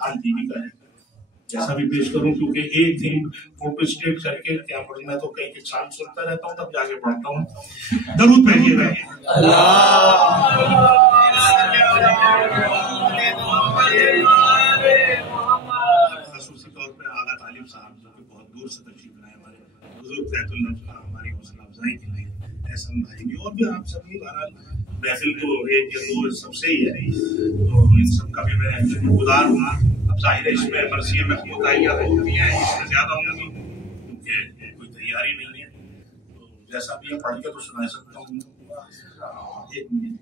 حال T V کا ہے، جیسا بھی پیش کروں، کیونکہ ایک دن فوٹو اسٹیٹ کر کے کیا پڑھوں، میں تو کئی کے چال سنتا رہتا ہوں، تب جا کے پڑھتا ہوں. درود پڑھیے گا. خصوصی طور پہ آغا طالب صاحب جو کہ بہت دور سے تشریف لائے، ہمارے بزرگ زیت اللہ ہماری حوصلہ افزائی کے لیے، احسن بھائی بھی اور بھی آپ سبھی. بہرحال محفل تو ایک یا دو سب سے ہی ہے، تو ان سب کا بھی میں شکر گزار ہوں. اب ظاہر ہے اس میں مرثیہ میں کوتاہیاں ہوتی ہیں، اس میں زیادہ ہوں گی کیونکہ کوئی تیاری نہیں ہے، تو جیسا بھی پڑھ کے تو سنا سکتا ہوں. ایک منٹ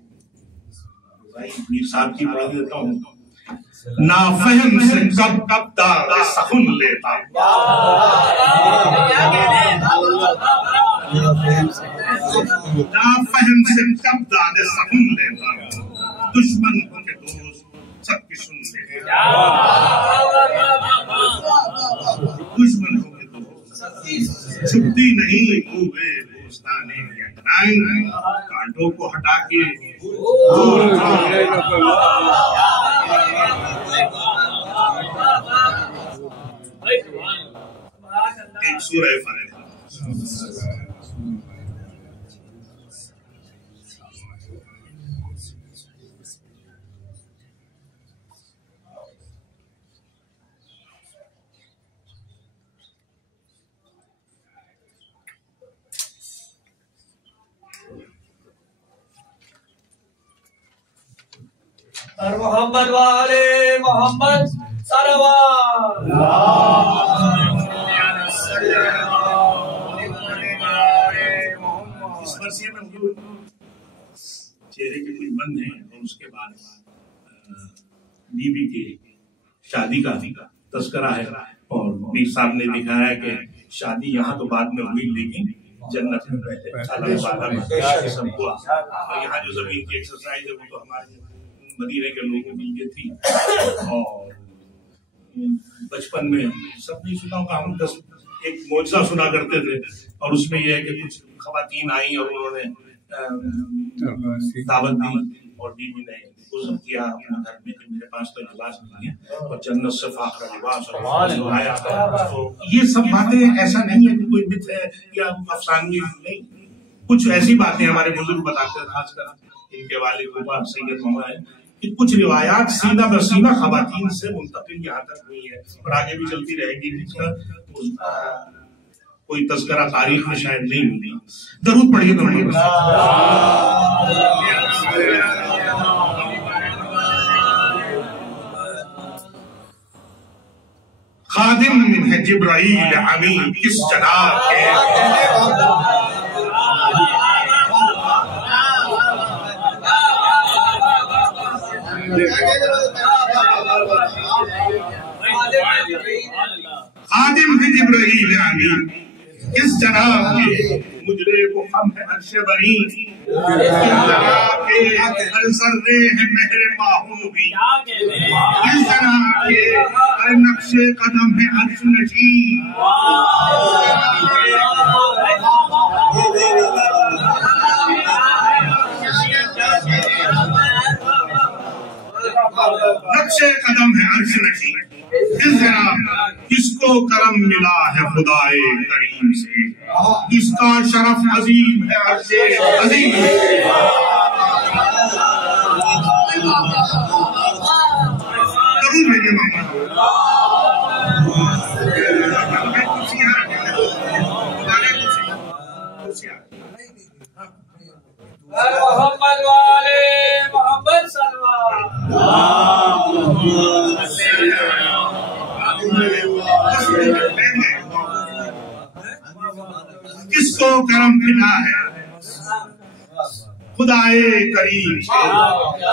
بھائی میر صاحب کی پڑھ دیتا ہوں. نافہم سے کب کب داغ سخن لیتا، نافہم سے کب داغ سخن لیتا، دشمن ہو کے دوست سب کی سن لیتا، دشمن ہو کے دوست چھپتی نہیں ہوئے دوستانے یکنائیں، کانٹوں کو ہٹا کے ایک سورہ فاتحہ. محمد وآلِ محمد صلوات. اس مرثیے میں حضور چہرے کے کچھ بند ہیں، اور اس کے بعد بی بی کے شادی کا تذکرہ ہے، اور پیر صاحب نے دکھایا کہ شادی یہاں تو بعد میں ہوئی، لیکن جنت میں پہلے سب ہوا. اور یہاں جو زمین کی ایکسرسائز ہے وہ تو ہمارے مدینے کے لوگوں کے لیے تھی. اور بچپن میں سب نہیں سنا ہوگا، ہم ایک معجزہ سنا کرتے تھے، اور اس میں یہ ہے کہ کچھ خواتین آئیں اور انہوں نے دعوت دی، اور بیوی نے عزم کیا اپنے گھر میں کہ میرے پاس تو لباس نہیں ہے، اور جنت سے فاخر لباس آیا. تو یہ سب باتیں ایسا نہیں ہے کہ کوئی مت ہے یا افسانوی نہیں، کچھ ایسی باتیں ہمارے بزرگ بتاتے ہیں، خاص کر ان کے والد بابا سید ماما ہے، کہ کچھ روایات سینہ بہ سینہ خواتین سے منتقل یہاں تک ہوئی ہے، اور آگے بھی چلتی رہے گی، جس کا کوئی تذکرہ تاریخ میں شاید نہیں ملی. درود پڑھیے تو خادم ہے جبرائیل امین کس جناب کے، خادم ہے جبرائیل امین کس جناب کے، مجرے کو ہم ہے عرش برین، کس جناب کے ہر ذرے ہے مہر محبوبی، کس جناب کے ہر نقش قدم ہے عرش نشین، نقش قدم ہے عرش نشین. اس جناب کس کو کرم ملا ہے خدائے کریم سے، اس کا شرف عظیم ہے عرش عظیم. ضرور میرے ماما محمد وآلِ محمد صلوات. کس کو کرم ملا ہے خدائے کریم سے،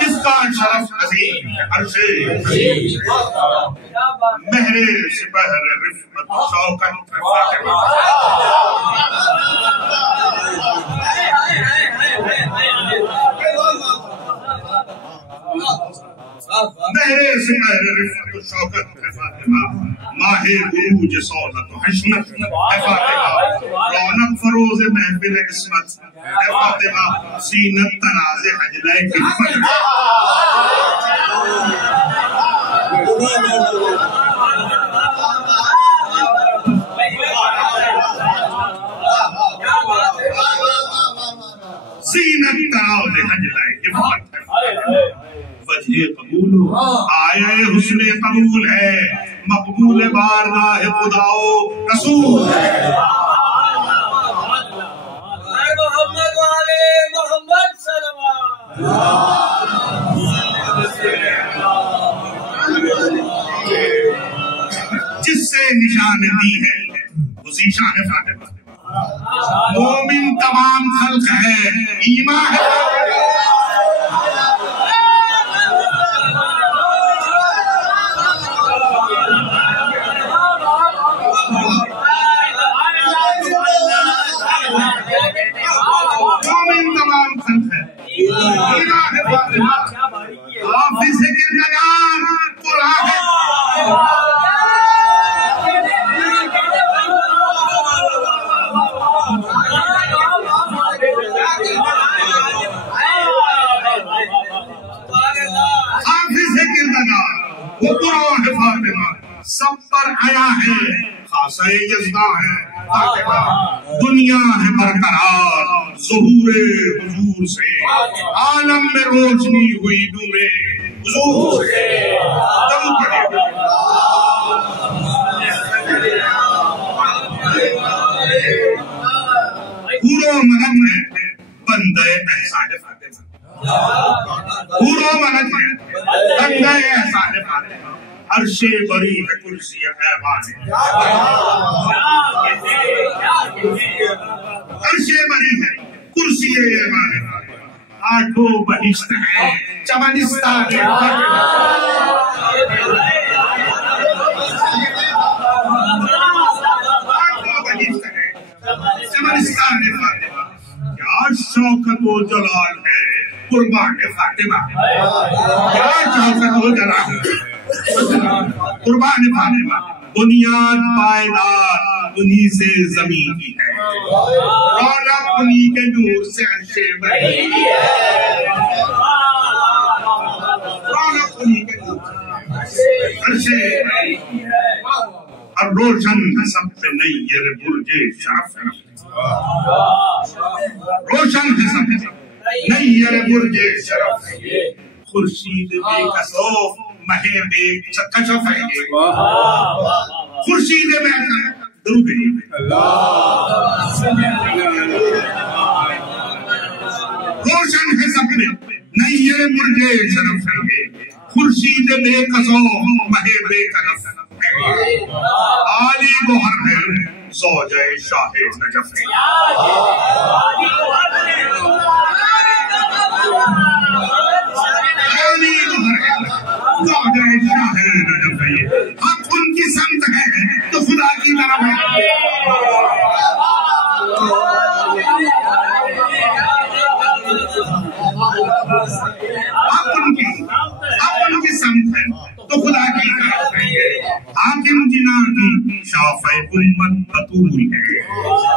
کس کا شرف عظیم ہے عرش عظیم. مہر سپہر رفعت شوکت فاطمہ، مہر سپہر رفعت شوکت فاطمہ، ماہ عروج سعادت و حشمت ہے فاطمہ، رونق فروز محفل عصمت ہے فاطمہ، زینت تراز حجلہ کی فتح. زینت تراؤ دے حج لائے عبادت وجہ قبول آیا حسن قبول ہے مقبول بارگاہ خداؤ رسول ہے محمد والے محمد جس سے نشان دی ہے اسی شان فاطمہ مومن تمام خلق ہے ایمان ہے مومن تمام خلق ہے ایمان ہے فاطمہ حافظ کردگار قرآن ہے وہ قرآن ہے فاطمہ سب پر آیا ہے خاصہ جذبہ ہے فاطمہ دنیا ہے برقرار ظہور حضور سے عالم میں روشنی ہوئی نور حضور سے دم پڑے پورو مغم ہے بندے احسان فاطمہ پورو مغم ہے بندے احسان فاطمہ عرش بری ہے کرسی ایوان عرش بری ہے کرسی ایوان آٹھوں بہشت ہے چمنستان آٹھوں بہشت ہے چمنستان فاطمہ کیا شوکت و جلال ہے قربان فاطمہ کیا شوکت و جلال ہے قربان فاطمہ بنیاد پائیدار انہی سے زمین کی ہے رونق انہی کے نور سے عرش بری ہے رونق انہی کے نور سے عرش بری ہے اور روشن سب سے نیر برج شرف روشن ہے سب سے نیر برج شرف خورشید بے کسوف مہر بے کشف ہے خورشید بے درود ہے روشن ہے سب میں نیر برج شرف ہے خورشید بے کسوف مہر بے کشف ہے عالی گوہر ہے زوجہ شاہ نجف ہے حق ان کی سمت ہے تو خدا کی طرف ہے حق ان کی سمت ہے تو خدا کی طرف ہے حاکم جنا کی شافع امت بطول ہے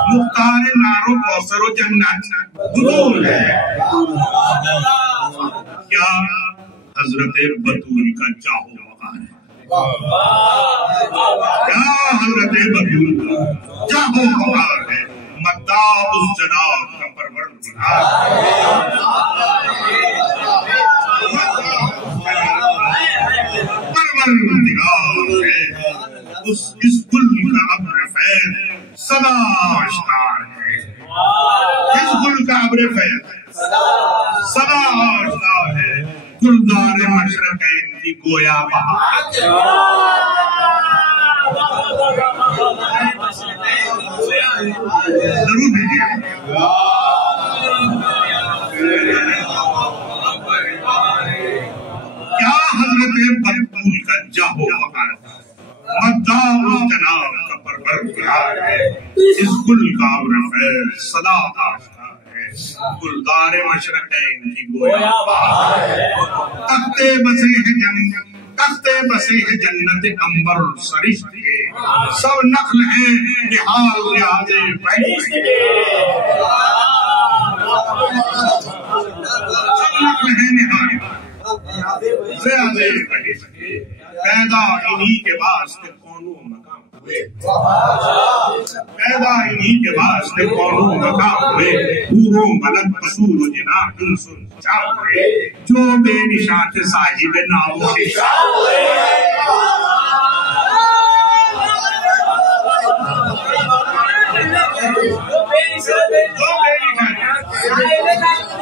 مختار نار و کوثر و جنت حضور ہے کیا حضرت بطول کا چاہو مقام ہے کیا حضرت بطول کا چاہو مقام ہے مدعا اس جناب کا پروردگار ہے اس گل کا ابر فیض صدا آشکار ہے اس گل کا ابر فیض صدا آشکار ہے گلدار مشرقین کی گویا بہار ضرور دیجیے کیا حضرت بطول کا جاہو مقام مدعا اس جناب کا پروردگار ہے اس گل کا ابر فیض صدا آشکار ہے گلدار مشرقین کی گویا بہار تختے بسے ہیں جنت تختے بسے ہیں جنت امبر سرشت کے سب نقل ہیں نحال ریاض بہشت کے سب نقل ہیں نحال ریاض بہشت کے پیدا انہی کے واسطے کونوں مقام ہوئے، پیدا انہی کے واسطے کونوں مقام ہوئے، حوروں ملک قصور و جناح انسن جاں ہوئے، جو بے نشاط صاحب نام و نشاں ہوئے۔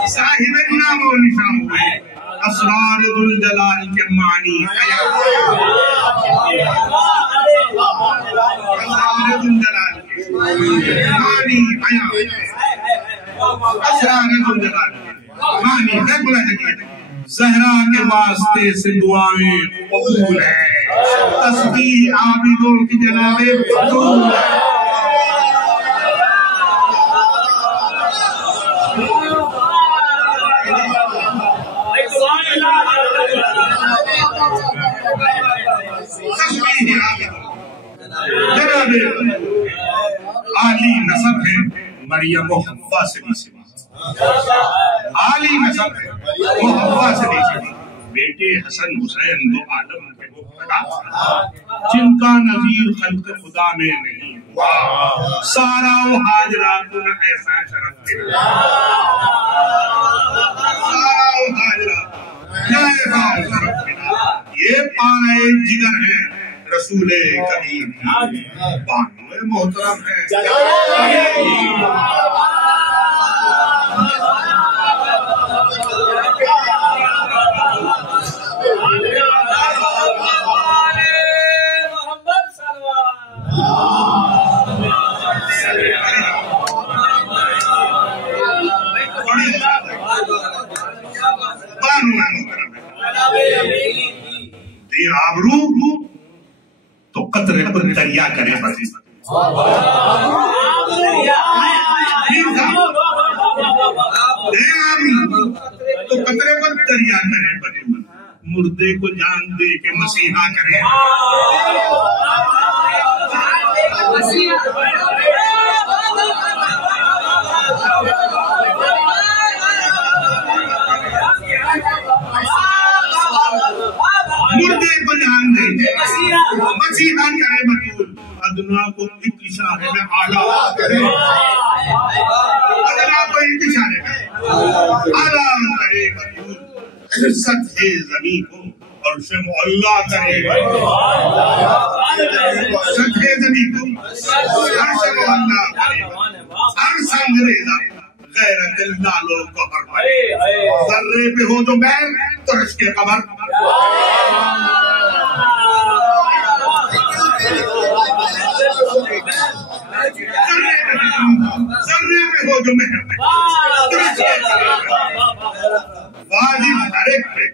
صاحب نام و نشاں ہوئے، اسرار ذوالجلال کے معنی حیا، اسرار ذوالجلال کے معنی حیا، اسرار ذوالجلال کے معنی ہے۔ بلا جگہ زہرا کے واسطے سے دعائیں قبول ہے، تسبیح عابدوں کی جناب فضول ہے۔ عالی نسب ہے مریم و حوا سے بھی سوا، عالی نسب ہے وہ حوا سے بھی سوا، بیٹے حسن حسین دو عالم کے مبتدا، جن کا نظیر خلق خدا میں نہیں ہوا، سارا و حاجرہ کو نہ ایسا شرف دلا، سارا و حاجرہ نہ ایسا شرف دلا۔ یہ پارے جگر ہے رسول کریم، بانوے محترم ہے۔ دے آبرو تو قطرے پر دریا کرے بسی، دے آبرو تو قطرے پر دریا کرے بسی، مردے کو جان دے کے مسیحا کرے، مردے کو جان دے مسیحا کرے بطول، ادنا کو ایک اشارے میں آلہ کرے، ادنا کو ایک اشارے میں آلہ کرے بطول، سطح زمین کو عرش معلا کرے، سطح زمین کو عرش معلا کرے، ہر سنگریزہ غیرت اللہ لوگ کو فرمائے، ذرے پہ ہو جو میر تو عشق قبر، ذرے پہ ہو جو میر تو عشق قبر، واجب ہر ایک پہ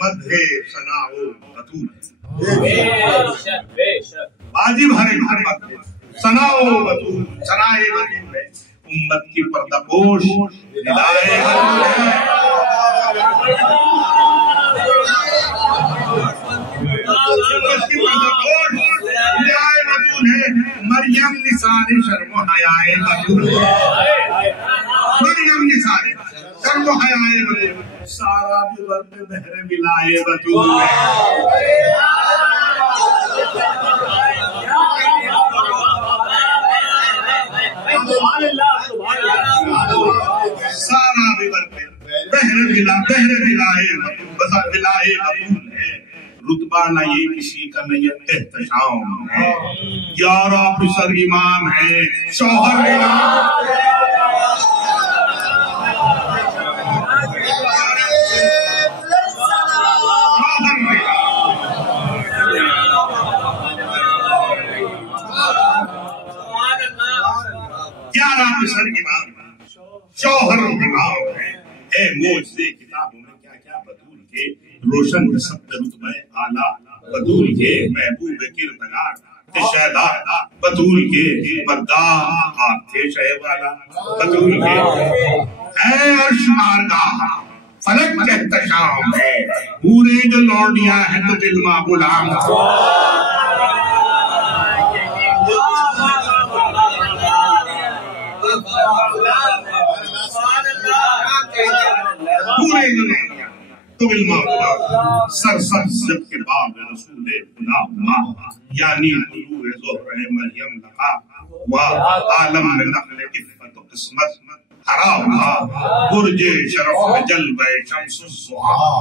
مدح ثناء و بطول ہے، واجب ہر ایک پہ ثناء و بطول، ثناء بطول ہے، امت کی پردہ پوش ہدایت ہے، امت کی پردہ پوش ہدایت بطول ہے، مریم نثار شرم و حیاء بطول ہے، مریم نثار شرم و حیاء بطول، سارا بھی ورد بحر ملائے بطول ہے، سارا بھی ورد بحر ملائے بطول ہے، رتبہ نہ یہ کسی کا نہ یہ احتشام ہے، یارہ پسر امام ہے شوہر امام ہے، یارہ پسر امام شوہر امام ہے، اے موجزے کتابوں میں کیا کیا بطول کے روشن سبت رتبہ اعلیٰ بطول کے محبوب کردگار شہدہ بطول کے مداح آپ تھے شہ والا بطول کے اے عرش بارگاہ فلک کے احتشام ہے، پورے جو لوڈیاں ہیں تو دلما غلام پورے جو لوڈیاں سرسبز کے باغ رسول خدا ماں یعنی طلوع ظہر مریم لقا عالم میں نقل عفت و قسمت حرام برج شرف میں جلوہ شمس الضحیٰ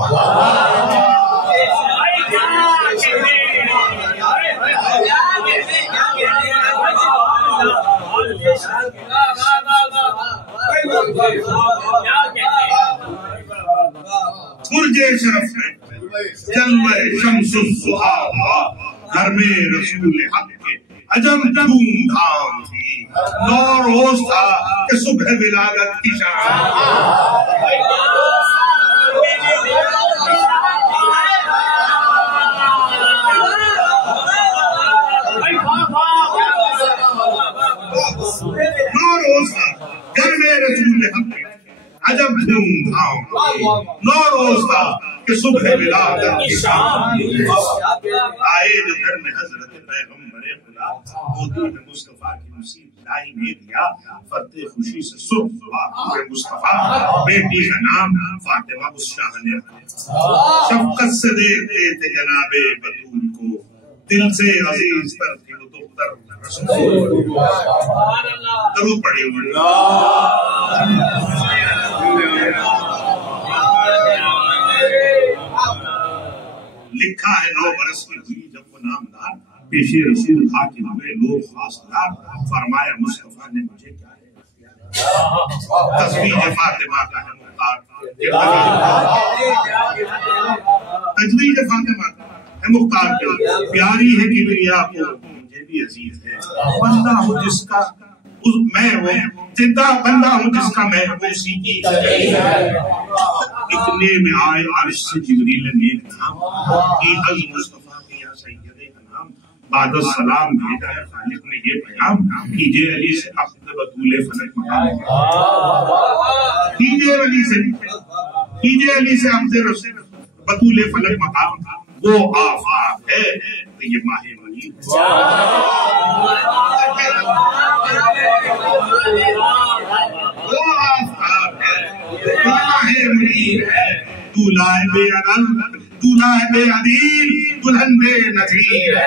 برج شرف میں جلوہ شمس الضحیٰ گھر میں رسول حق کے عجب دھوم دھام تھی نو روز تھا کہ صبح ولادت کی شام نو روز تھا گھر میں رسول حق کے عجب دھوم دھام نو روز تھا کہ صبح ولادت کی شام آئے جو گھر میں حضرت پیغمبر خدا وہ دین مصطفیٰ کی نصیب لائی نے دیا فرد خوشی سے سرخ ہوا پورے مصطفیٰ بیٹی کا نام فاطمہ اس شاہ نے شفقت سے دیکھتے تھے جناب بطول کو دل سے عزیز تر تھی وہ دختر رسول درود پڑھیے لکھا ہے 9 برس کی ہوئی جب وہ نامدار پیش رسول حاکم ہوئے لوگ خاص دار فرمایا مصطفیٰ نے مجھے کیا ہے تسبیح فاطمہ کا ہے مختار تجوید فاطمہ کا ہے مختار پیاری ہے کبریا کو مجھے بھی عزیز ہے بندہ ہوں جس کا میں وہ زندہ بندہ ہوں جس کا میں اسی کی اتنے میں آئے عرش سے جبریل نیک نام کی از مصطفیٰ کے یا سید انام بعد السلام بھیجا ہے خالق نے یہ پیام کیجئے علی سے عقد بطول فلک مقام کیجئے علی سے عقد بطول فلک مقام وہ آفاق ہے تو یہ ماہ منیر وہ آفاق ہے ماہ منیر ہے دولائے بے عدل دولائے بے عدیل دلہن بے نظیر ہے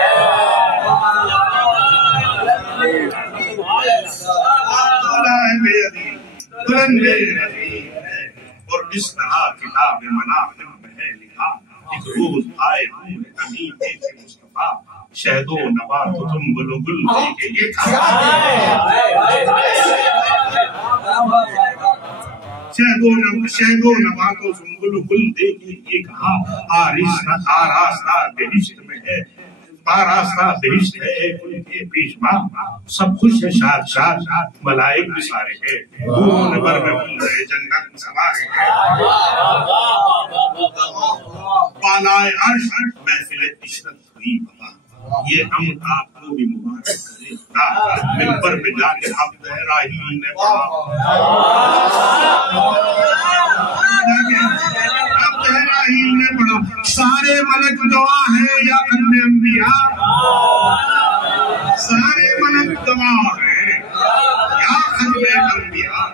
دولائے بے عدیل دلہن بے نظیر ہے اور اس طرح کتاب مناقب میں ہے لکھا ایک روز آئے روح امین دیکھے مصطفیٰ شہد و نبات و تنبل و گل دیکھے یہ کہا شہد و نبات و تنبل و گل دیکھے یہ کہا آراستہ بہشت میں ہے آراستہ بہشت ہے کل کے پیشوا سب خوش ہے شاد شاد ملائک بھی سارے ہیں دون بر میں بل رہے جنت سوارے ہیں بالائے عرش محفل عشرت ہوئی بابا یہ ہم آپ کو بھی مبارک کرے ممبر پہ جا کے حق دہراہیل نے پڑھا حق دہراہیل نے پڑھا سارے ملک گواہ ہیں یا ختم انبیاء سارے ملک گواہ ہیں یا ختم انبیاء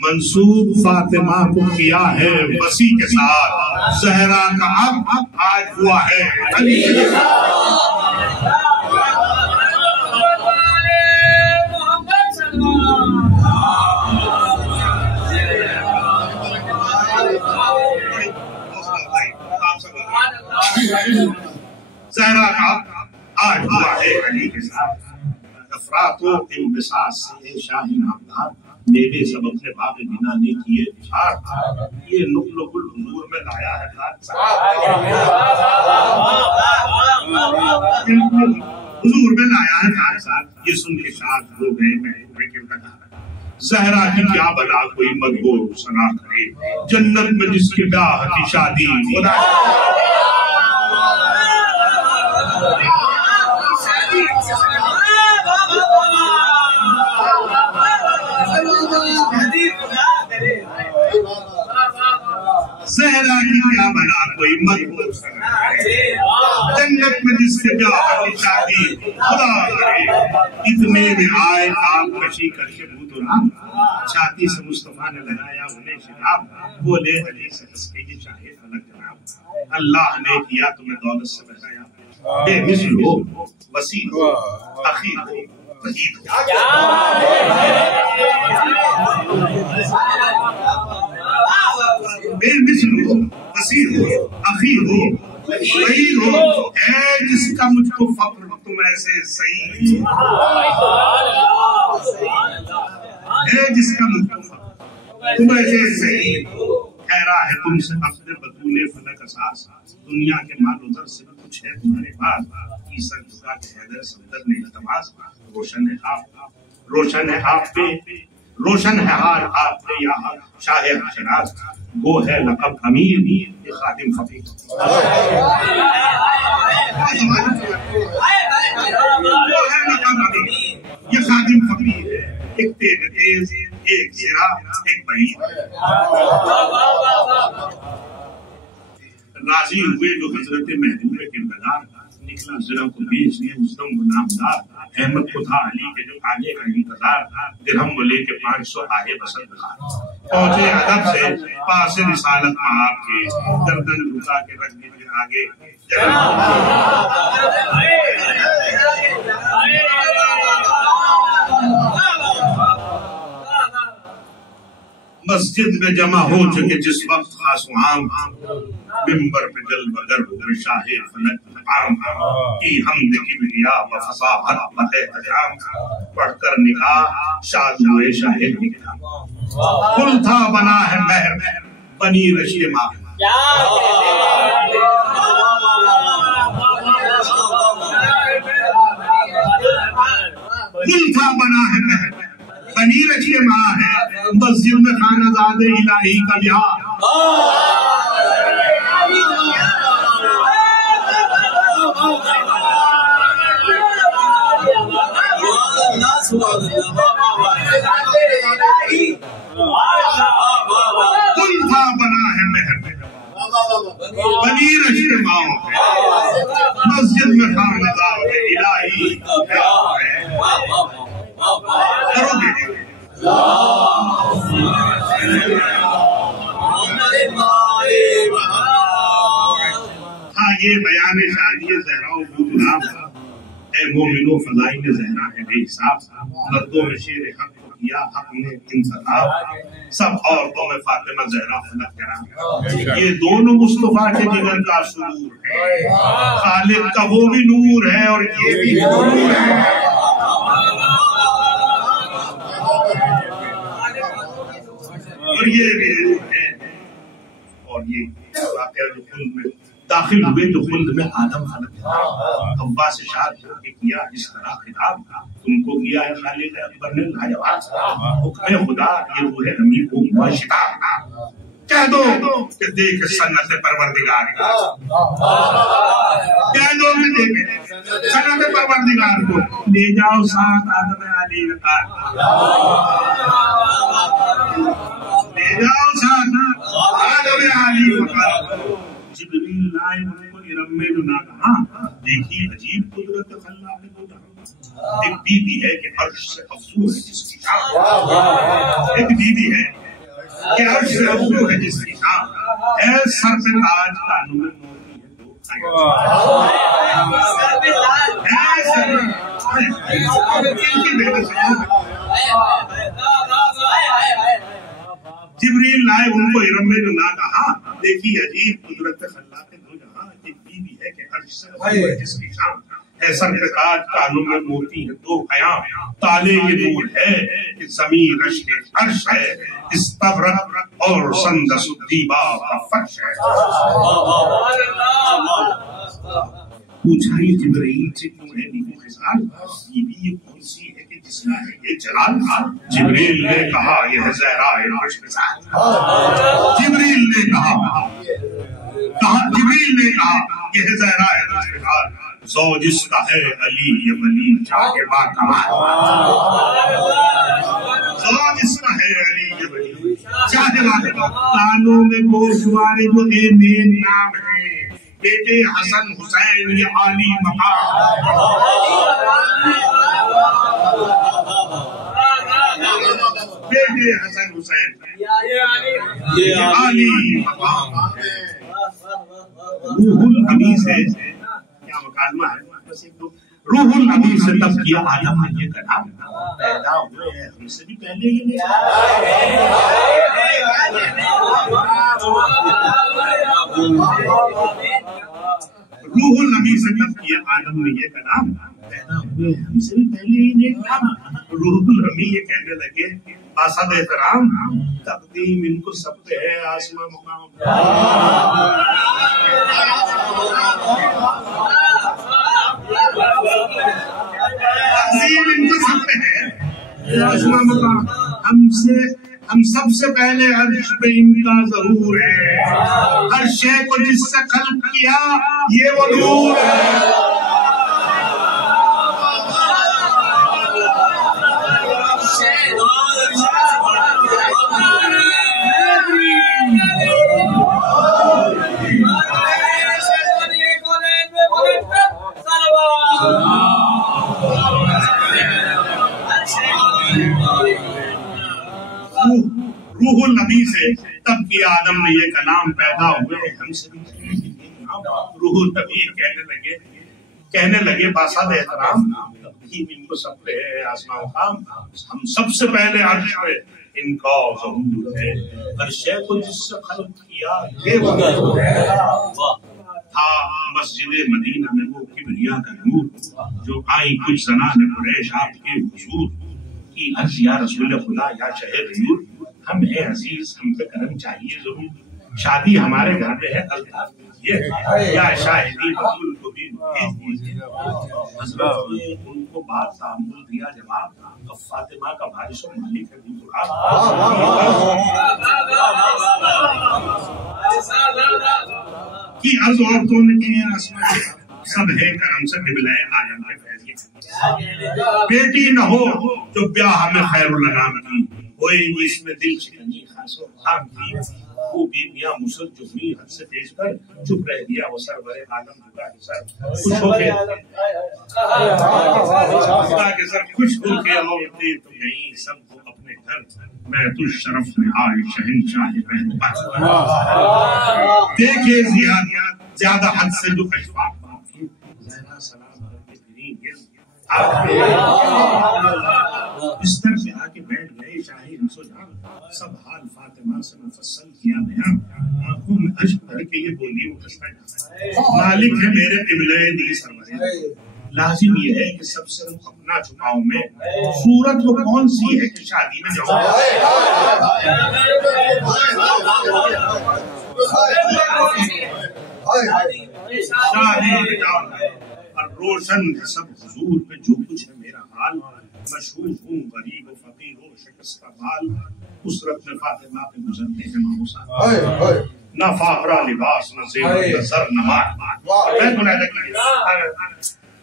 منصوب فاطمہ کو کیا ہے وسیع کے ساتھ زہرا کا حق آج ہوا ہے علی کے ساتھ زہرا کا آج ہوا ہے علی کے ساتھ افراط و انبساط سے شاہی نامدار میرے سبب سے باغ بنا نے کیے اشار یہ نقل و گل حضور میں لایا ہے حضور میں لایا ہے یہ سن کے شاد ہو گئے میں زہرا کی کیا بلا کوئی مدبور سنا کرے جنت میں جس کے بیاہ کی شادی خدا زہرا کی کیا بنا کوئی مدبور سنا کرے جنت میں جس کے بیاہ کی شادی خدا کرے اتنے میں آئے آپ کشی کر کے چھاتی سے مصطفیٰ نے لگایا انہیں شراب بولے علی سے ہنس کے یہ شاہد اللہ نے کیا تمہیں دولت سے بہلایا بے مثل ہو وسیع ہو اخیر ہو وحید ہو بے مثل ہو وسیع ہو اخیر ہو وحید ہو اے جس کا مجھ کو فخر تم ایسے سعید اے جس کا مجھ کو فخر تم ایسے سعید خیرہ ہے تم سے اپنے بطول فلک اساس دنیا کے مال و زر سے کچھ ہے تمہارے پاس عیسیٰ خدا کے حیدر صدر نے التماس روشن ہے آپ پہ روشن ہے حال آپ پہ یا شاہ شناس وہ ہے لقب امیر یہ خادم فقیر یہ خادم فقیر ہے ایک تیز ایک زرا ایک بعید راضی ہوئے جو حضرت محبوب کردگار نکلا زرا کو بیچنے مزدم و نامدار احمد کو تھا علی کے جو آگے کا انتظار درہم و لے کے 500 آئے بسر بخار پہنچے ادب سے پاس رسالت آپ کے گردن جھکا کے رکھ دیے آگے مسجد میں جمع ہو چکے جس وقت خاص و عام ممبر پہ جل بگر شاہ فلک مقام کی حمد کبریا و فصاحت مدح حجام پڑھ کر نکاح شاد ہوئے شاہ نکاح کل تھا بنا ہے مہر بنی رشی ماہ کل تھا بنا ہے مہر بنی رشی ماہ ہے مسجد میں خانہ زاد الہی کا بیاہ کل تھا بنا ہے مہر بنی رشی ماہ مسجد میں خانہ زاد الہی کا بیاہ ہاں یہ بیان شادی زہرا و بودلاب اے مومنو فضائل زہرا ہے بے حساب مردوں میں شیر حق کیا حق نے انصاف سب عورتوں میں فاطمہ زہرا فلک کرام یہ دونوں مصطفیٰ کے جگر کا سرور ہے خالق کا وہ بھی نور ہے اور یہ بھی نور ہے اور یہ بھی ہے اور یہ واقعہ جو خلد میں داخل ہوئے جو خلد میں آدم خلق حوا سے شاد ہو کے کیا اس طرح خطاب تم کو کیا ہے خالق اکبر نے لاجواب حکم خدا یہ روح امین کو شتاب کہہ دو کہ دیکھ سنت پروردگار کہہ دو کہ دیکھ سنت پروردگار کو لے جاؤ ساتھ آدم علی وقار لے جاؤ ساتھ آدم علی وقار جبریل لائے ان کو ارم میں جو نہ کہا دیکھی عجیب قدرت خلاق کو ایک بی بی ہے کہ عرش سے افسوس ہے جس کی شان ایک بی بی ہے کہ عرش سے افسوس ہے جس کی شان اے سر پہ تاج کانوں میں موتی ہے دو جبریل لائے ان کو ارم میں جو نہ کہا دیکھی عجیب قدرت خلاق دو جہاں ایک بی بی ہے کہ عرش سے افسوس ہے جس کی شان اے سر پہ تاج کانوں میں موتی ہے دو حیاں تالے یہ نور ہے کہ زمین رشک عرش ہے استبرق اور سندس دیبا کا فرش ہے پوچھا یہ جبرائیل سے کیوں ہے نیمو خزال یہ بھی یہ کون سی ہے کہ جس کا ہے یہ جلال جبریل نے کہا یہ ہے زہرا خوش مثال جبریل نے کہا یہ ہے زہرا خوش مثال زوج اس کا ہے علی یمنی چاہ با کمال زوج اس کا ہے علی یمنی چاہ با کمال کانوں میں گوشوارے جو اے مین نام ہے بیٹے حسن حسین یہ عالی مقام بیٹے حسن حسین یہ عالی مقام روح الامین سے کیا مکالمہ ہے، بس ایک دو روح الامین سے تب کیا آدم نے یہ کلام پیدا ہوئے ہیں ہم سے بھی پہلے ہی نہیں روح الامین سے تب کیا آدم نے یہ کلام پیدا ہوئے ہم سے بھی پہلے ہی نہیں روح الامین یہ کہنے لگے باصد احترام تقدیم ان کو سب پہ ہے آسمان مقام تقدیم ان کو سب پہ ہے آسمان مقام ہم سب سے پہلے عرش پہ ان کا ظہور ہے ہر شے کو جس سے خلق کیا یہ وہ نور ہے روح النبی سے تب کیا آدم نے یہ کلام پیدا ہوئے ہم سے بھی روح النبی کہنے لگے باصد احترام ان کو سب پہ ہے آسمان مقام ہم سب سے پہلے عرش پہ ان کا ظہور ہے ہر شے کو جس سے خلق کیا یہ تھا مسجد مدینہ میں وہ کبریا کا نور جو آئی کچھ زنان قریش آپ کے حضور کی عرض یا رسول خدا یا شہر غیور ہم ہیں عزیز ہم پہ کرم چاہیے ضرور شادی ہمارے گھر میں ہے الطاف یہ یا شاہدی رسول کو بھی حضرت نے ان کو بات تعامل دیا جواب فاطمہ کا بارش و مالک ہے کی عرض عورتوں نے کی سب ہے کرم سے قبلہ عالم کے فیض بیٹی نہ ہو جو بیاہ میں خیر لگام کی کوئی اس میں دل شکنی خاص و خام کی وہ بی میاں مسل جو ہوئی حد سے پیش کر چپ رہ گیا وہ سرور عالم جھکا کے سر خوش ہو کے سر خوش ہو کے عورتیں تو نہیں سب کو اپنے گھر میں تو شرف میں آئے شہنشاہ بہن پاس دیکھے زیادہ حد سے جو اشفاق بات کی زہرا سلام بستر پہ آ کے بیٹھ گئے شاہی رسول سب حال فاطمہ سے مفصل کیا بیان آنکھوں میں اشک بھر کے یہ بولی وہ قصہ مالک ہے میرے قبلہ دی سرورے لازم یہ ہے کہ سب سے اپنا چھپاؤں میں صورت وہ کون سی ہے کہ شادی میں جاؤں شادی میں جاؤں اور روشن ہے سب حضور پہ جو کچھ ہے میرا حال مشہور ہوں غریب و فقیر و شکستہ بال اسرت میں فاطمہ پہ گزرتے ہیں ماموسا نہ فاخرہ لباس نہ زیور نہ زر نہ مال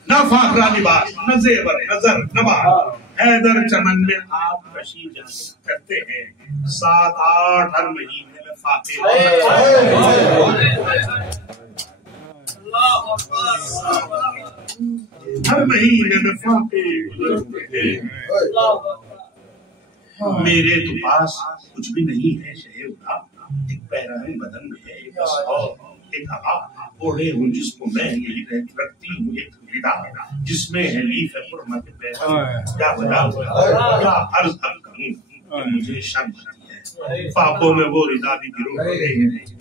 نہ فاخرہ لباس نہ زیور نہ زر نہ مال حیدر چمن میں آپ کشی کرتے ہیں 7-8 ہر مہینے میں فاقے ہر مہینے میں فاقے میرے تو پاس کچھ بھی نہیں ہے شہر کا ایک پیراہن بدن میں ہے ایک اسحور ایک عبا اوڑھے ہوں جس کو میں یہی رکھتی ہوں ایک ردا جس میں ہے لیف ہے حرمت پیدا کیا بتا کیا عرض اب کروں کہ مجھے شرم آتی ہے پاپوں میں وہ ردا بھی گروہ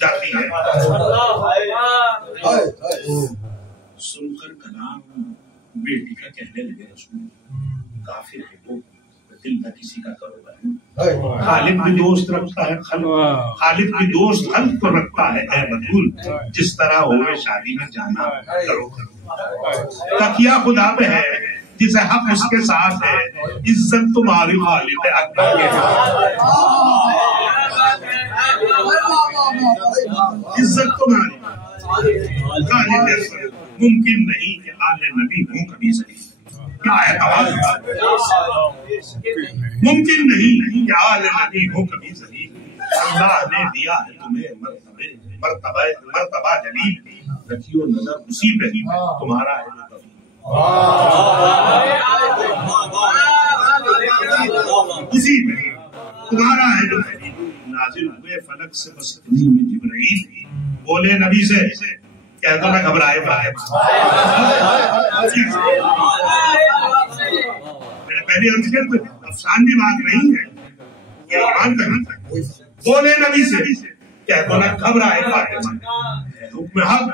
جاتی ہے سن کر کلام بیٹی کا کہنے لگے رسول کافر ہے وہ دل نہ کسی کا کرو خالق بھی دوست رکھتا ہے خالق بھی دوست خلق کو رکھتا ہے اے بطول جس طرح ہوئے شادی میں جانا کرو تکیہ خدا پہ ہے جسے حق اس کے ساتھ ہے عزت تمہاری خالق اکبر کے عزت تمہاری ممکن نہیں کہ آل نبی ہوں کبھی صحیح کیا ہے ممکن نہیں کہ آل نبی ہوں کبھی صحیح اللہ نے دیا ہے تمہیں مرتبہ جلیل رکھیو نظر اسی پہ تمہارا ہے اسی پہ تمہارا ہے جو نازل ہوئے فلک سے مسجد میں جبرائیل بولے نبی سے کہہ دو نہ گھبرائے میرے پہلے عرض کیا کوئی افسانوی بات نہیں ہے، یہ ایمان کرنا تھا. بولے نبی سے کہہ دو نہ گھبرائے فاطمہ، حکم حق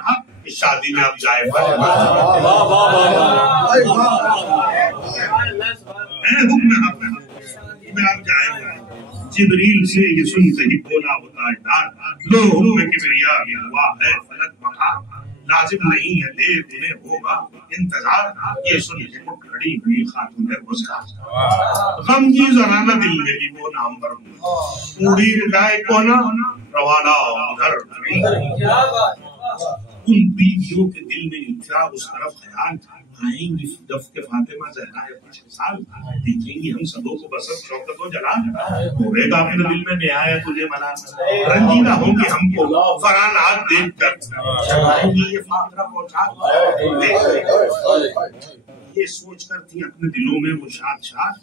اس شادی میں اب جائے فاطمہ، حکم حق میں اب جائے. جبریل سے یہ سنتے ہی بولا ہوتا ہے لو حکم کبریا یہ ہوا ہے فلک مقام، لازم نہیں ہے دیر انہیں ہوگا انتظار. یہ سن کے کھڑی ہوئی خاتون گزار، غمگی زنانہ دل میں بھی وہ نام پر پوری ردائے کونا روانہ ادھر. ان بیویوں کے دل میں اتنا اس طرف خیال آئیں گی دف کے فاطمہ زہرا کچھ سال دیکھیں گی ہم سبوں کو بسر شوقت و جلال ہوئے گا اپنے دل میں نہایا تجھے ملا، رنجیدہ ہوں گی ہم کو فرانات دیکھ کر شمائیں گی یہ فاطرہ پہنچا. یہ سوچ کر تھی اپنے دلوں میں وہ شاد شاد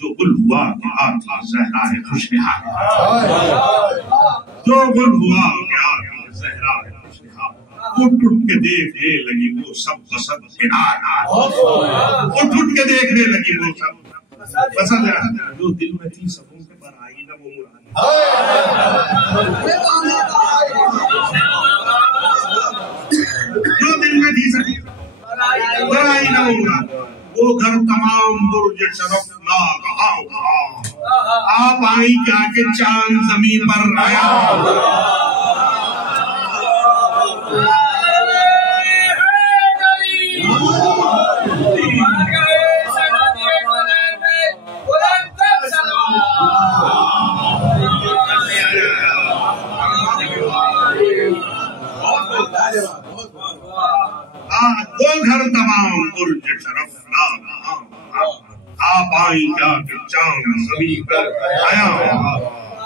جو گل ہوا کیا تھا زہرا ہے خوش نہار، جو گل ہوا کیا تھا زہرا ہے خوش نہار. اٹھ کے دیکھنے لگی وہ سب پسند کنار، اٹھ کے دیکھنے لگی وہ سب پسند جو دل میں تھی سبوں کے پر آئی نہ وہ مراد، جو دل میں تھی سبوں پر آئی نہ وہ مراد. وہ گھر تمام برج شرف ناگہاں آپ آئی کیا کہ چاند زمین پر آیا. وہ گھر تمام برج شرف آپ آئی کیا کہ چاند زمین پر آیا.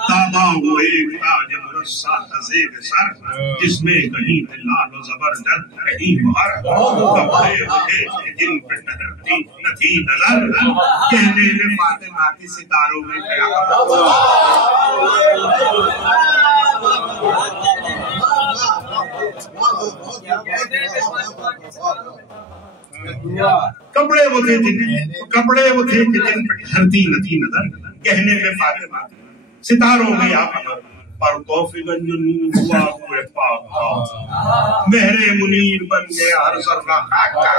تابا وہ ایک تاج مرصع تزیب سر جس میں کہیں لال و زبرجد کہیں مہر، کپڑے اٹھے جن پہ نہ تھی نظر کہنے میں فاطمہ کی ستاروں میں کیا. کپڑے وہ تھے کہ جن پہ ٹھہرتی نہ تھی نظر کہنے میں فاطمہ ستاروں میں آپ پر کوفی گنج نور ہوا ہوئے پاک مہر منیر بن گیا ہر ذرہ خاک کا.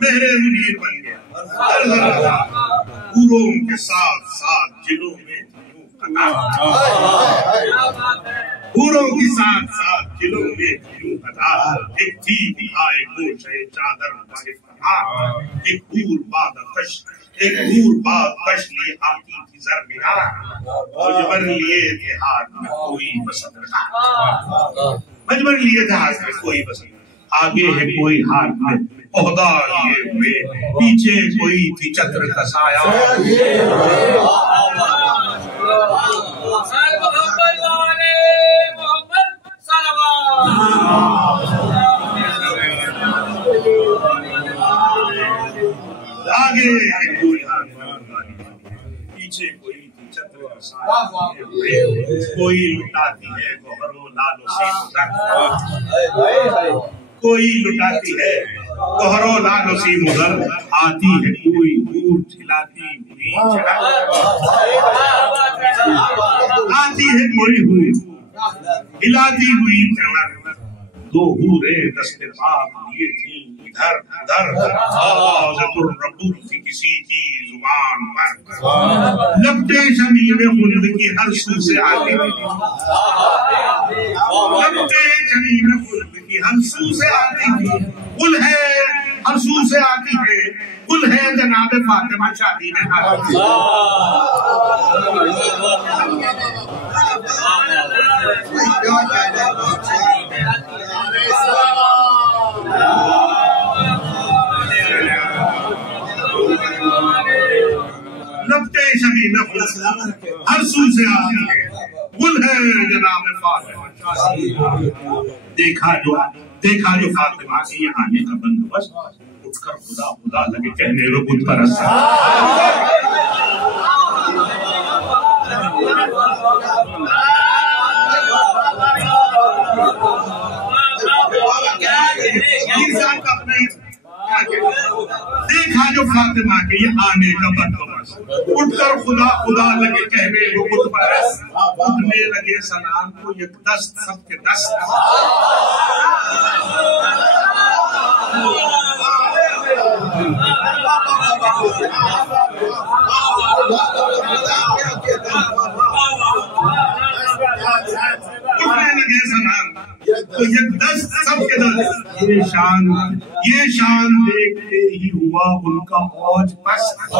مہر منیر بن گیا ہر ذرہ پوروں کے ساتھ ساتھ جلوں میں پوروں کے ساتھ ساتھ جلوں میں ایک تھی دکھائے گوشے چادر ایک دور باد کش لیے آتی تھی زرمیان مجبر لیے تھے ہاتھ میں کوئی پسند آگے ہے کوئی ہاتھ میں عہدہ لیے ہوئے پیچھے کوئی تھی چتر کا سایہ. آگے ہے کوئی ہاتھ پیچھے کوئی تھی چتر کا سایہ، کوئی لٹاتی ہے گوہر و لال و سیم، کوئی لٹاتی ہے گوہر و لال و سیم ادھر آتی ہے کوئی اونٹ ہلاتی ہوئی آتی ہے کوئی اونٹ ہلاتی ہوئی چڑھ. دو حورے دست پاک لیے تھی ادھر ادھر آواز الربوع تھی کسی کی زبان پر، لپٹے شمیم خلد کی ہر سو سے آتی تھی، لپٹے شمیم خلد کی ہر سو سے آتی تھی. گل ہے ہر سو سے آتی ہے، گل ہے جناب فاطمہ شادی میں آتی ہے. لپٹے شمیم خلد ہر سو سے آتی ہے، گل ہے جناب فاطمہ. دیکھا جو فاطمہ کے یہاں آنے کا بندوبست اٹھ کر خدا خدا لگے کہنے لو بت پرست دیکھا جو فاطمہ کے یہ آنے کا بندوبست اٹھ کر خدا خدا لگے کہنے وہ بت پرست اٹھنے لگے سلام کو یک دست سب کے دست اٹھنے لگے سلام تو یک دست سب کے دست یہ شان دیکھتے ہی ہوا ان کا اوج پست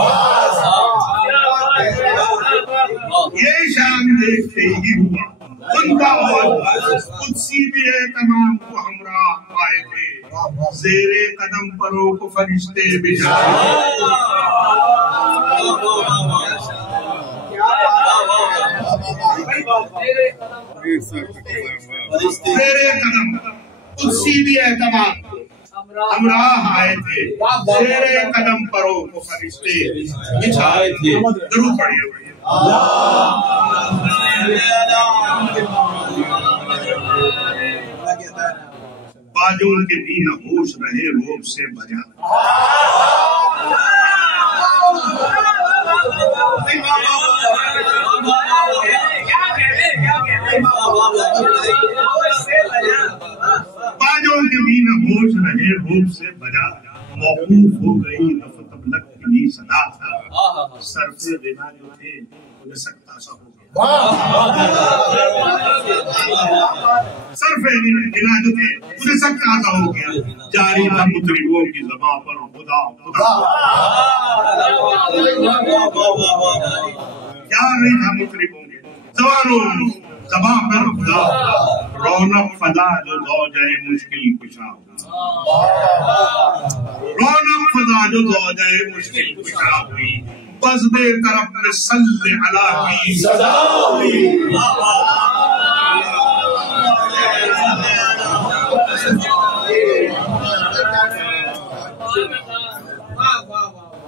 یہ شان دیکھتے ہی ہوا ان کا اوج قدسی بھی تمام کو ہمراہ آئے تھے زیر قدم پروں کو فرشتے بجھائے زیر قدم قدسی بھی تمام ہمراہ آئے تھے زیر قدم پروں کو فرشتے بچھائے تھے ضرور پڑھیے باجوں کے بھی نہ ہوش رہے روب سے بجا باجوں کے بھی نہ ہوش رہے روب سے بجا موقوف ہو گئی نفت ابلک کی صدا صرف بنا جو تھے انہیں سکتا سا ہو گیا صرف بنا جو تھے انہیں سکتا سا ہو گیا جاری تھا مطربوں کی زباں پر خدا خدا جاری تھا مطربوں کی زباں پر خدا رونق فضا جو زوجہ مشکل کشا رونق فضا جو زوجہ مشکل کشا ہوئی بس بے طرف میں صلی علیہ کی صدا ہوئی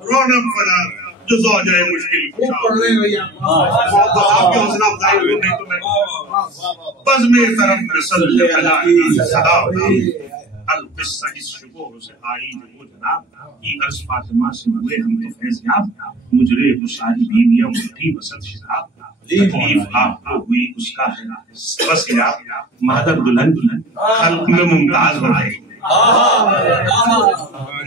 رونق فضا جو زوجہ مشکل کشا ہوئی آپ کے حوصلہ افزائی ہوئی تو میں بس بے طرف میں صلی علیہ کی صدا ہوئی القصہ اس شکور سے آئی جو وہ جناب کی عرض فاطمہ سے ہوئے ہم تو فیضیاب مجرے وہ ساری بیویاں اٹھی بسط شراب تکلیف آپ کو ہوئی اس کا ہے بس یاب مادر دلہن کی خلق میں ممتاز ہو گئی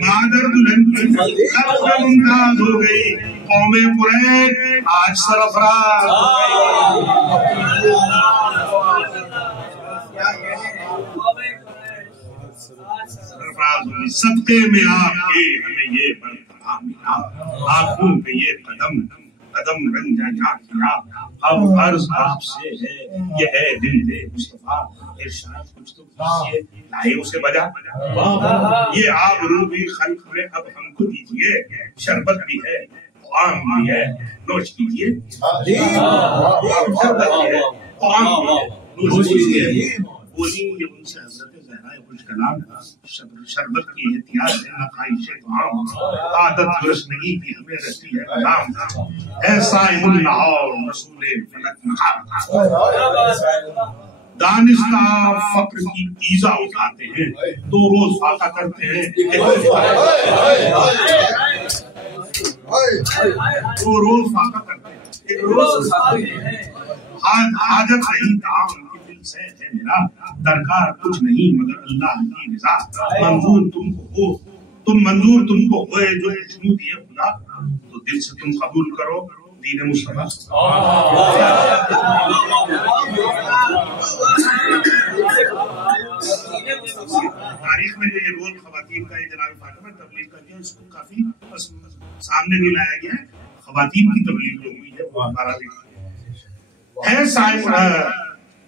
مادر دلہن کی خلق میں ممتاز ہو گئی قوم قریش آج سرفراز ہو گئی صدقے میں آپ کے ہمیں یہ برتبہ ملا آنکھوں پہ یہ قدم رنجا جا کیا اب عرض آپ سے ہے یہ ہے دل دے مصطفیٰ ارشاد کچھ تو کیجئے لائے اسے بجا یہ آپ روبی خلق میں اب ہم کو دیجئے شربت بھی ہے عام بھی ہے نوش کیجئے شربت بھی ہے عام بھی ہے نوش کیجئے بولی یہ ان سے حضرت زہرائے کچھ کلام شربت کی احتیاط ہے نقائش طعام عادت گرسنگی کی ہمیں رہتی ہے کلام اے صائم النہار رسول فلک نہار دانستہ فقر کی ایزا اٹھاتے ہیں 2 روز فاقہ کرتے ہیں 2 روز فاقہ کرتے ہیں 1 روز حاجت نہیں کام سے ہے میرا درکار کچھ نہیں مگر اللہ کی رضا منظور تم کو ہوئے جو مجموع دیے خدا تو دل سے تم قبول کرو دین مصطفیٰ تاریخ میں جو یہ رول خواتین کا یہ جناب فاطمہ تبلیغ کا دیا اس کو کافی سامنے نہیں لایا گیا ہے خواتین کی تبلیغ جو ہوئی ہے وہ ہے صاحب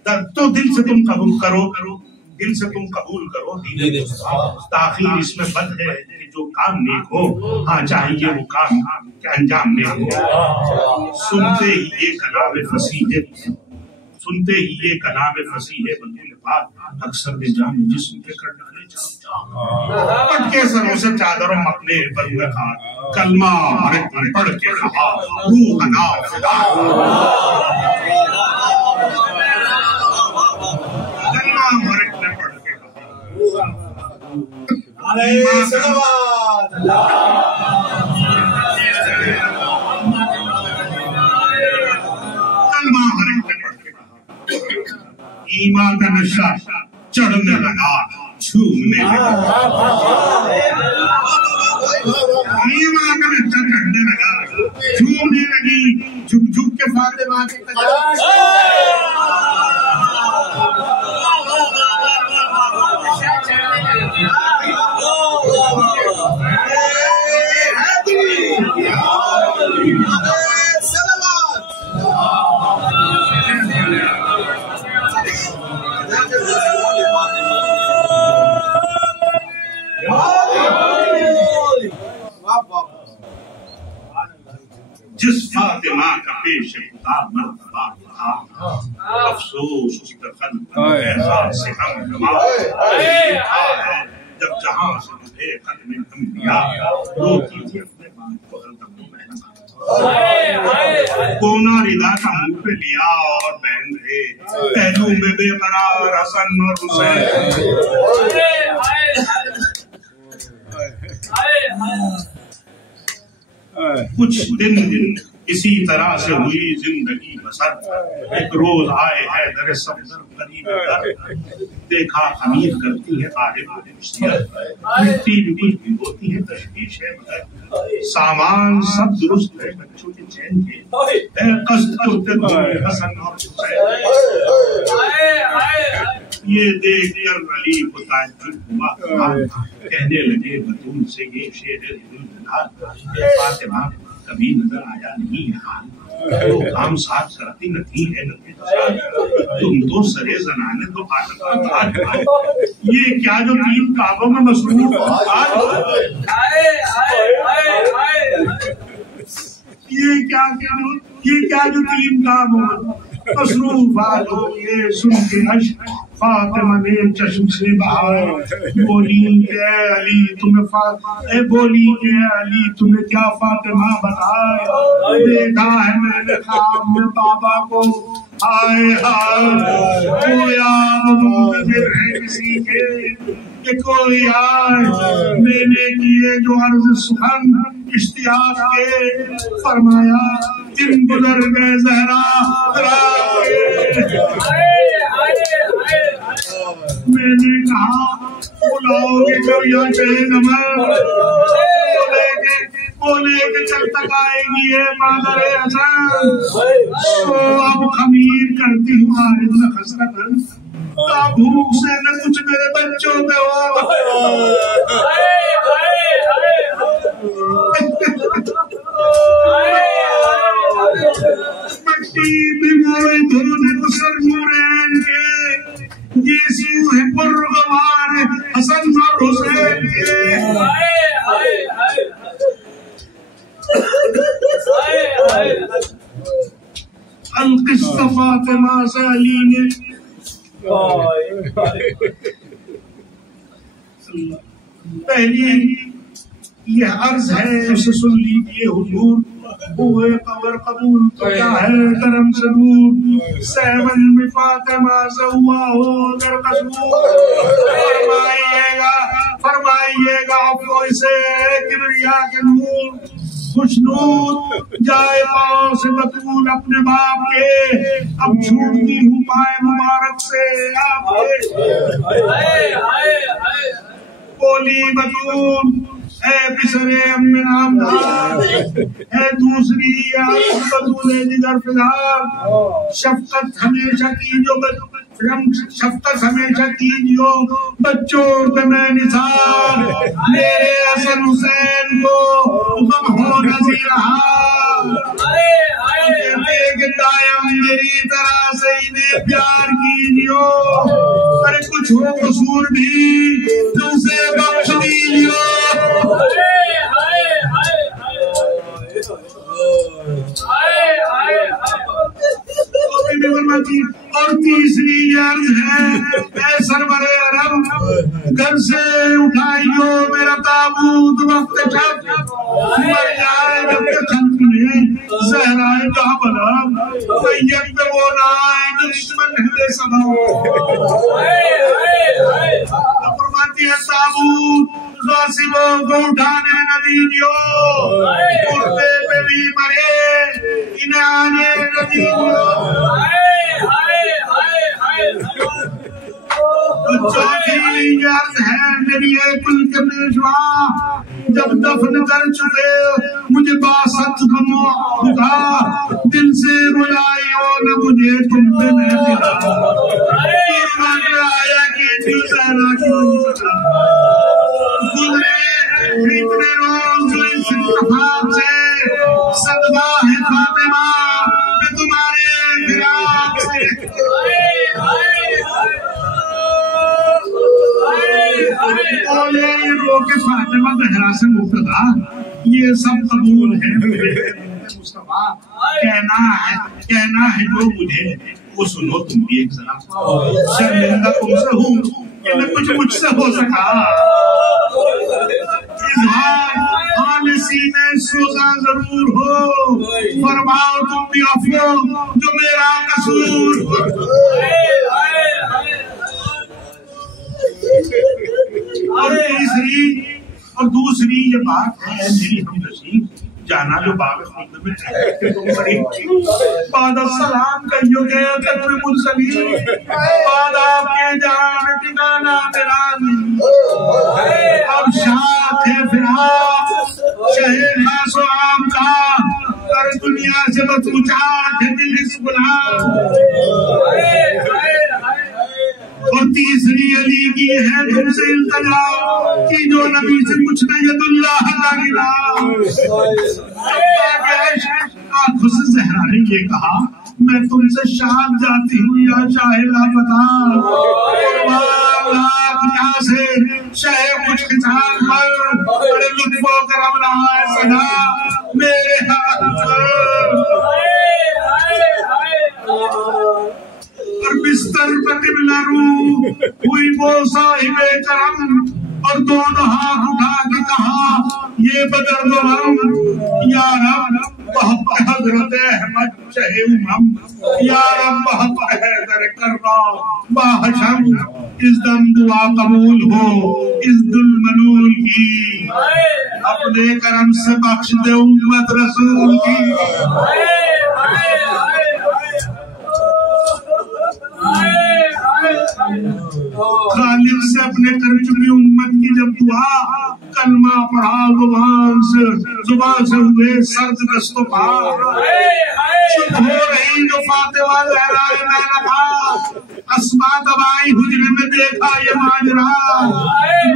تو دل سے تم قبول کرو دل سے تم قبول کرو تاخیر اس میں بد ہے کہ جو کام نیک ہو ہاں چاہیے وہ کام کہ انجام نیک ہو سنتے ہی یہ کلام فصیح سنتے ہی یہ کلام فصیح بطول پاک اکثر نے جان جسم کے کر ڈالے پٹ کے سروں سے چادر و مقلے پر ہوئے خان کلمہ پڑھ کے رہا روح ادا فدا کلمہ پڑھ کے رہا علیہ صلوات ایمان کا نشہ چڑھنے لگا جھومنے لگا ایمان کا نشہ چڑھنے لگا جھومنے لگی جھک جھک کے فاطمہ کے جس فاطمہ کا پیش خدا مرتبہ تھا افسوس اس کا قلب احساس سے ہم جب جہاں سے مجھے قدم انبیاء روتی تھی اپنے بات کو ہردم کونا ردا کا منہ پہ لیا اور بہن رہے پہلو میں بے قرار حسن اور حسین کچھ دن اسی طرح سے ہوئی زندگی بسر ایک روز آئے ہے در سبز قریب در دیکھا خمیر کرتی ہے عارف مشتیت مٹی بھی کچھ بھی ہوتی ہے تشویش ہے مگر سامان سب درست ہے بچوں کے چین کے اے قصد کرتے ہوئے حسن اور حسین یہ دیکھ کر علی کو تعجب ہوا کہنے لگے بطول سے یہ شعر دل فاطمہ کبھی نظر آیا نہیں ہے حال تو کام ساتھ کرتی نہ تھی ہے نہ تم تو سرے زنانے تو یہ کیا جو تین کعبوں میں مصروف یہ کیا جو تین کعبوں میں مصروف آلو یہ سن کے عشق فاطمہ نے چشم سے بہائے بولی کہ علی تمہیں کیا فاطمہ بتائے دیکھا ہے میں نے خواب میں بابا کو آئے کوئی یاد منتظر ہے کسی کے کہ کوئی آئے میں نے کیے جو عرض سخن اشتیاق کے فرمایا دن گزر گئے زہرا میں نے کہا بلاؤ گے کب یا چہے نمر بولے کہ جب تک آئے گی ہے مادر حسن سو اب خمیر کرتی ہوں عارض نہ خسرت بھوک سے نہ کچھ میرے بچوں پہ ہوا مٹی بگوئے دھونے مسر مورین کے یہ سیو ہے پرغوار حسن اور حسین کے القصہ فاطمہ سے علی نے پہلی یہ عرض ہے اسے سن لیجئے حضور ہوئے قبر قبول تو کیا ہے کرم ضرور سیون میں فاطمہ سے ہوا ہو در قصور فرمائیے گا کوئی سے کبریا کے نور خوشنود جائے پاؤں سے بطول اپنے باپ کے اب چھوٹتی ہوں پائے مبارک سے آپ کے بولی بطول اے پسر ام نامدار اے دوسری بطول دیگر فدار شفقت ہمیشہ کیجو بچوں پہ میں نثار میرے حسن حسین کو غم ہو نظیر رہا دائم میری طرح سے انہیں پیار کیجیو ارے کچھ ہو قصور بھی تو اسے بخش دیجیو اور تیسری عرض ہے اے سرور عرب گھر سے اٹھائیو میرا تابوت وقت جب مر جائے جب کہ خلق نے زہرائے کربلا طیب پہ وہ نہ آئے دشمن اہل سبا فرماتی ہے تابوت غاصبوں کو اٹھانے نہ دیجیو مردے پہ بھی مرے انہیں آنے نہ دیجیو چوتھی عرض ہے میری اے کل کے پیشوا جب دفن کر چکے مجھے باسط غمو خدا دل سے رلائیو نہ مجھے تم پہ میں دلا ایمان میں آیا کہ جو زہرا کیوں سکا گزرے اتنے روز اس اتفاق سے صدقہ ہے فاطمہ میں تمہارے فراق سے کہ فاطمہ زہرا سے مبتدا یہ سب قبول ہے مصطفیٰ کہنا ہے جو مجھے وہ سنو تم بھی ایک ذرا شرمندہ تم سے ہوں کہ میں کچھ مجھ سے ہو سکا اظہار حال سینے سوزا ضرور ہو فرماؤ تم بھی عفو جو میرا قصور اور تیسری اور دوسری یہ بات ہے میری ہم نصیب جانا جو باغ خود میں بعد السلام کہیو گے قدر مرسلین بعد آپ کے جان ٹھکانا میرا نہیں اب شاہ تھے فراق شہر خاص و عام کا کر دنیا سے بچوچا تھے دل اس غلام اور تیسری علی کی ہے تم سے التجا کہ جو نبی سے کچھ نہیں ید اللہ تعالیٰ آنکھوں سے زہرا نے یہ کہا میں تم سے شام جاتی ہوں یا چاہے لاپتا یہاں سے شہ کچھ کسان پر بڑے لطف و کرم رہا ہے سنا میرے ہاتھ اور بستر پر قبلہ رو ہوئی وہ صاحب کرم اور دونوں ہاتھ اٹھا کے کہا یہ بدر دو ہم یا رب بہت حضرت احمد چہے امم یا رب بہت حیدر کربا باہشم اس دم دعا قبول ہو اس دل منول کی اپنے کرم سے بخش دے امت رسول کی خالق سے اپنے کر چکی امت کی جب دعا کلمہ پڑھا زبان سے ہوئے سرد دست و پا چپ ہو رہی جو فاطمہ زہرا میں رکھا اسما دبائی حجرے میں دیکھا یہ ماجرا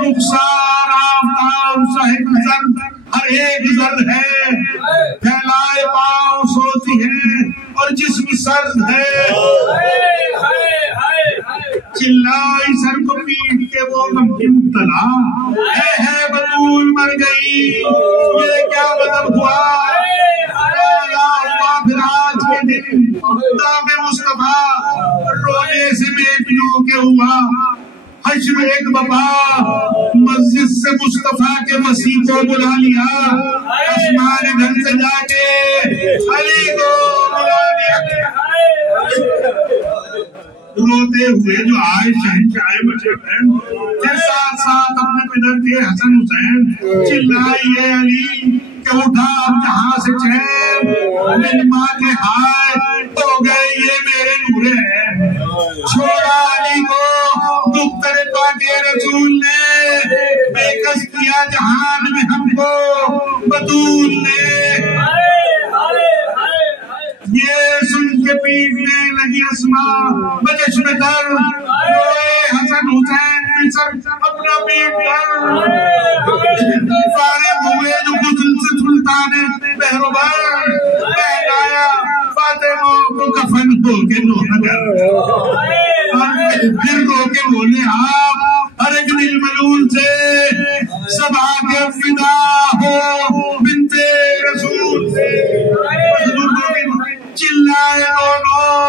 رخسار آفتاب صاحب زرد ہر ایک زرد ہے پھیلائے پاؤں سوتی ہے اور جسم سرد ہے چلائی سر کو پیٹ کے وہ غم کی مبتلا ہے بطول مر گئی یہ کیا بدل ہوا پھر آج کے دن داغ مصطفیٰ رونے سے بیٹیوں کے ہوا حشر ایک بابا مسجد سے مصطفیٰ کے مسیح کو بلا لیا آسمان گھر سے جا کے علی کو بلا لیا روتے ہوئے جو آئے شہنشاہ بچے بہن پھر ساتھ ساتھ اپنے پدر کے حسن حسین چلائیے علی کہ اٹھا اب جہاں سے چین میری ماں کے ہائے ہو گئے یہ میرے نورے ہیں چھوڑا علی کو دختر پاک رسول نے بے کس کیا جہان میں ہم کو بطول نے یہ سن کے پیٹنے لگی اسما بچشم در روئے حسن حسین مصر اپنا پیٹ کر فارغ ہوئے جو غسل سے سلطان مہربان پہنایا فاطمہ کو کفن دھو کے نوحہ کر پھر رو کے بولے آپ ہر ایک دل ملول سے سب آگے فدا ہو بنت رسول سے چلائے دونوں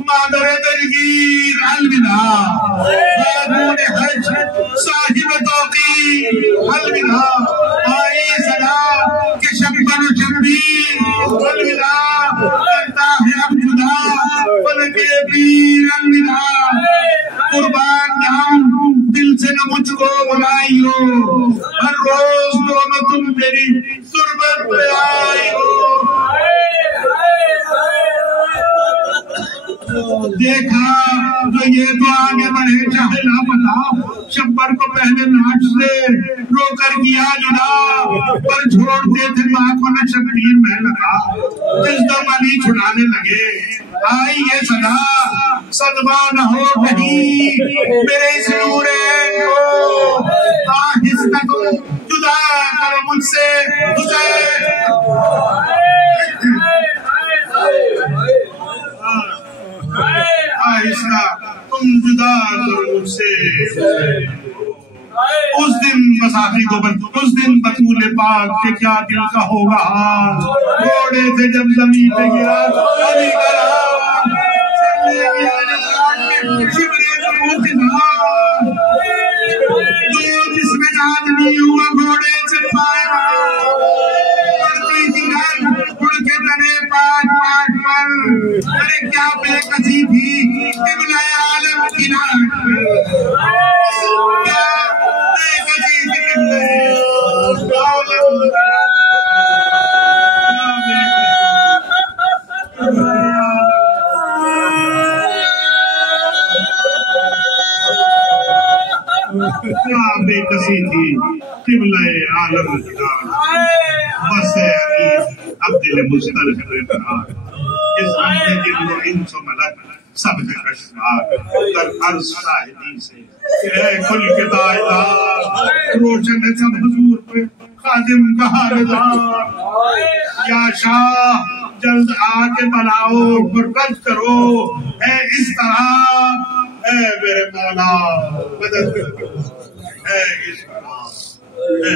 مادر درگی کے پیر الوداع، قربان جاؤں دل سے نہ مجھ کو بلائی ہو، ہر روز دونوں تم میری تربت پہ آئی ہو۔ دیکھا تو یہ تو آگے بڑھے چاہے نہ پتا، شبر کو پہلے ناچ سے رو کر کیا جدا، پر چھوڑتے تھے ماں کو نہ شبیر میں لگا، جس دم علی چھڑانے لگے آئی یہ صدا، صدمہ نہ ہو کہیں میرے اس نور عین کو، آہستہ تو جدا کرو مجھ سے حسین۔ آہستہ تم جدا کرو مجھ سے۔ اس دن مسافری کو اس دن بطول پاک کے کیا دل کا ہوگا حال، گھوڑے سے جب زمین پہ گرا علی کا نام، جو جس میں آدمی ہوا گھوڑے سے پائے اڑ کے تنے پاک پاک پر، ارے کیا بے کسی تھی قبلہ عالم کی ناک پر، کیا بے کسی تھی قبلہ عالم کی کیا بے کسی تھی قبلہ عالم کی ناک، بس ہے اب دل مشترک رہا، اس بندے دل و انس و ملک سب ہے کشمار، در عرض شاہدی سے کہ اے کل کے دائدار، روشن ہے سب حضور پہ خادم کا حالدار، یا شاہ جلد آ کے بلاؤ برکت کرو، اے اس طرح اے میرے مولا مدد کرو، اے اس طرح اے